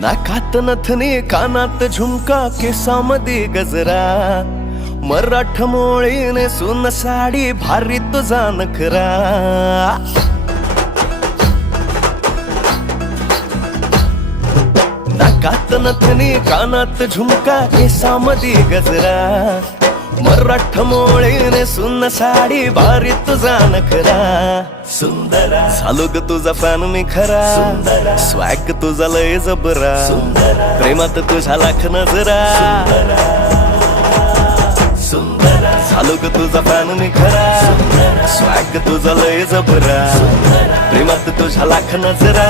नाकात नथनी कानात झुमका केसामध्ये गजरा मराठ मोळीने सुन साडी भारी तुझा नखरा नाकात नथनी कानात झुमका केसामध्ये गजरा मराठ मोळीने सुन साडी भारी तुझा नखरा सुंदरा झालो ग तुझा फॅन मी खरा स्वॅग तुझा लय जबरा प्रेमात तुझ्या लाख नजरा सुंदरा झालो ग तुझा फॅन मी खरा स्वॅग तुझा लय जबरा प्रेमात तुझ्या लाख नजरा